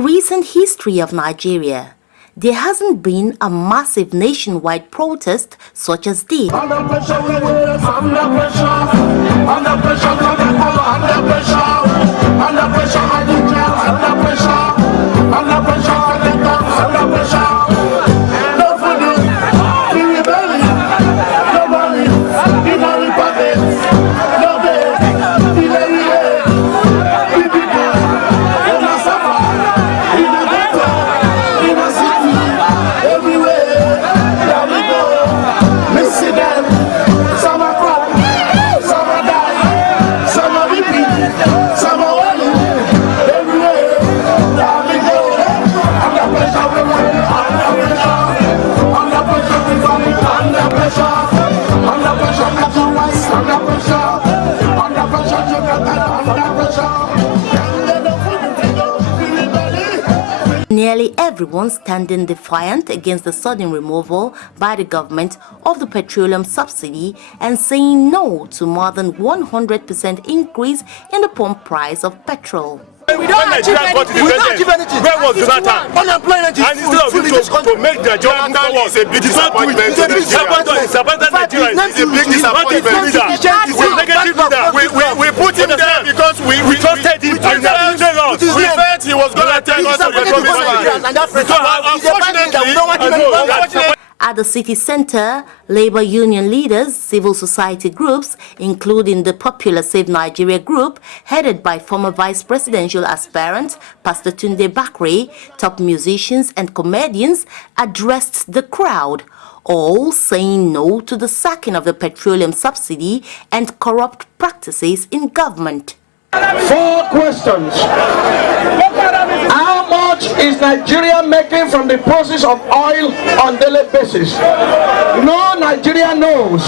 recent history of Nigeria, there hasn't been a massive nationwide protest such as this. Under pressure, we will. Under pressure. Under pressure, under pressure. Under pressure, under pressure. Under pressure, under pressure. No food, we rebel. No money, in our republic. No day, delay. We people, in a suffer, in a ghetto, in a city, everywhere. There we go. We see them. Some are crying, some are dying, some are weeping, some are wailing. Everywhere. There we go. Under pressure, we win. Under pressure. Under pressure, we fight. Under pressure. Under pressure, we do wise. Under pressure. Under pressure, you get better. Under pressure. Nearly everyone standing defiant against the sudden removal by the government of the petroleum subsidy and saying no to more than 100% increase in the pump price of petrol. We don't achieve anything. Where was Jonathan? Unemployment is to make the job move forward. It's a big disappointment. It's a big disappointment. Nigerians. It's a big disappointment. Negative leader. We put him there because we trusted him. We felt he was going to take us to the promised land. At the city center, labor union leaders, civil society groups, including the popular Save Nigeria group, headed by former vice presidential aspirant Pastor Tunde Bakre, top musicians and comedians, addressed the crowd, all saying no to the sacking of the petroleum subsidy and corrupt practices in government. 4 questions. How much is Nigeria making from the process of oil on daily basis? No Nigerian knows.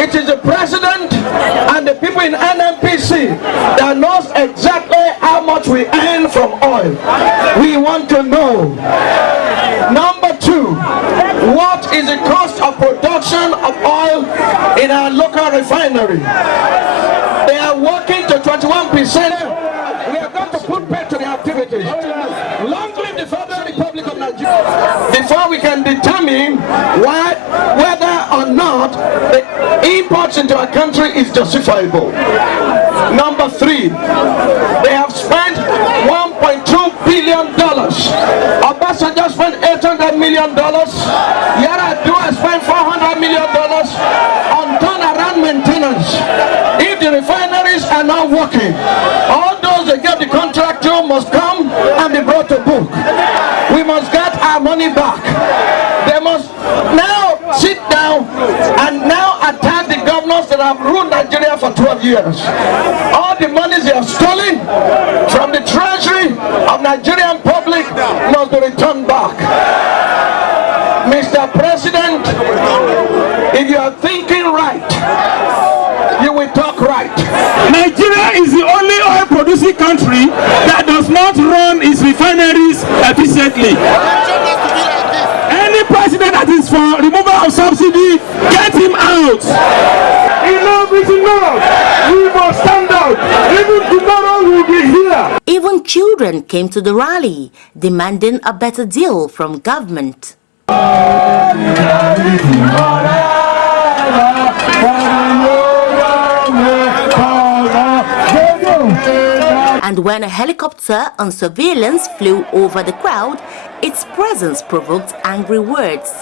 It is the president and the people in NNPC that knows exactly how much we earn from oil. We want to know. Number 2, what is the cost of production of oil in our local refinery? They are working to 21%. We have got to put pay to the activities. Long live the Federal Republic of Nigeria. Before we can determine whether or not the imports into our country is justifiable. Number 3, they have spent $1.2 billion. Obasanjo spent $800 million. Yar'Adua spent $400 million on turnaround maintenance. If the refineries are not working, all those that get the contract to must come and be brought to book. We must get our money back. They must now sit down and now attack the governors that have ruled Nigeria for 12 years. All the monies they have stolen from the treasury of Nigerian public must be returned back. Mr. President, if you are thinking right, you will talk right. Nigeria is the only oil-producing country that does not run its refineries efficiently. Any president that is for removal of subsidy, get him out. Enough is enough. We must stand out. Even tomorrow we will be here. Even children came to the rally, demanding a better deal from government. And when a helicopter on surveillance flew over the crowd, its presence provoked angry words.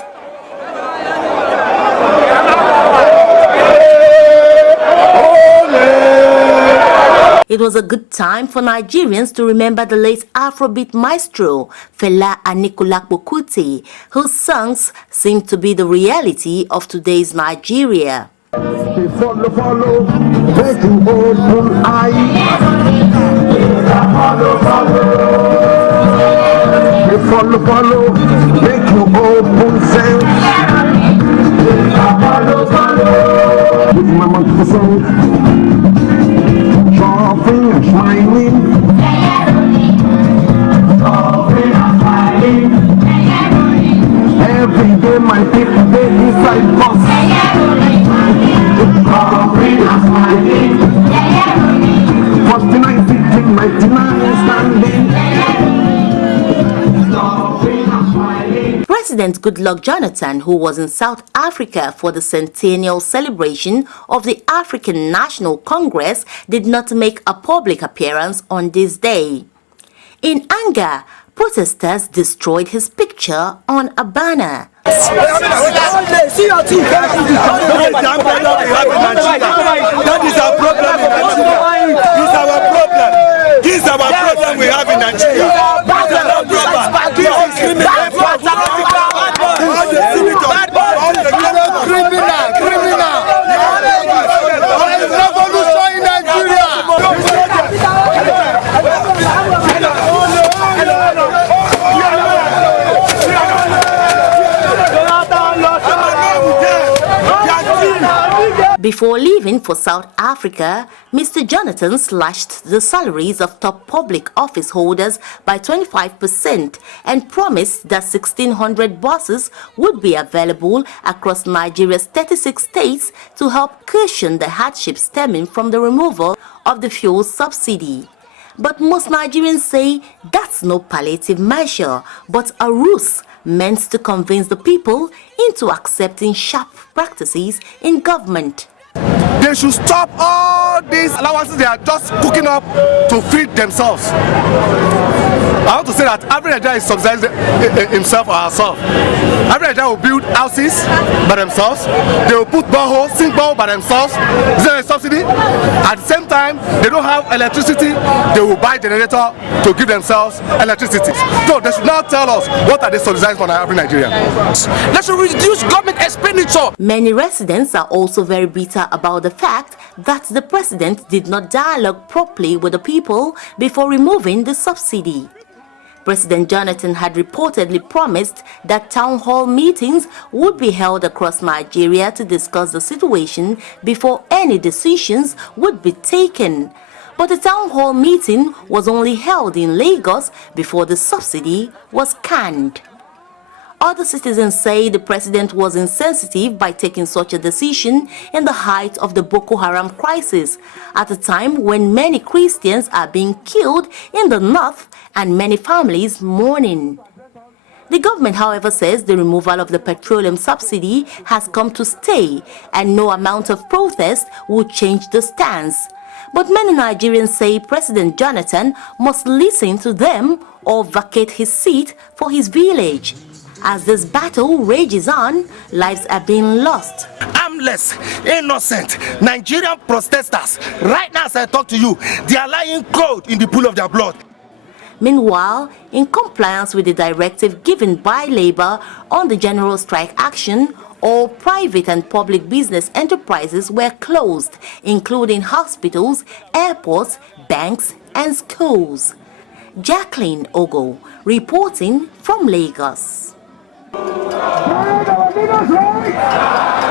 It was a good time for Nigerians to remember the late Afrobeat maestro Fela Anikulapo Kuti, whose songs seem to be the reality of today's Nigeria. Follow, make you open eye. Follow, make you open sense. With my mouth for sound, shopping and shining. Every day my people they inside bus. 49, 15, 99 standing. President Goodluck Jonathan, who was in South Africa for the centennial celebration of the African National Congress, did not make a public appearance on this day. In anger, protesters destroyed his picture on a banner. That is our problem in Nigeria. This is our problem. This is our problem we have in Nigeria. Before leaving for South Africa, Mr. Jonathan slashed the salaries of top public office holders by 25% and promised that 1,600 buses would be available across Nigeria's 36 states to help cushion the hardship stemming from the removal of the fuel subsidy. But most Nigerians say that's no palliative measure, but a ruse meant to convince the people into accepting sharp practices in government. They should stop all these allowances they are just cooking up to feed themselves. I want to say that every Nigerian is subsidizing himself or herself. Every Nigerian will build houses by themselves. They will put boreholes, sink borehole by themselves. Is there a subsidy? At the same time, they don't have electricity. They will buy generator to give themselves electricity. So they should now tell us what are they subsidizing for every Nigerian. They should reduce government expenditure. Many residents are also very bitter about the fact that the president did not dialogue properly with the people before removing the subsidy. President Jonathan had reportedly promised that town hall meetings would be held across Nigeria to discuss the situation before any decisions would be taken. But the town hall meeting was only held in Lagos before the subsidy was canned. Other citizens say the president was insensitive by taking such a decision in the height of the Boko Haram crisis, at a time when many Christians are being killed in the north and many families mourning. The government, however, says the removal of the petroleum subsidy has come to stay and no amount of protest would change the stance. But many Nigerians say President Jonathan must listen to them or vacate his seat for his village. As this battle rages on, lives are being lost. Armless, innocent Nigerian protesters, right now as I talk to you, they are lying cold in the pool of their blood. Meanwhile, in compliance with the directive given by Labour on the general strike action, all private and public business enterprises were closed, including hospitals, airports, banks and schools. Jacqueline Ogo, reporting from Lagos. Our leaders' right.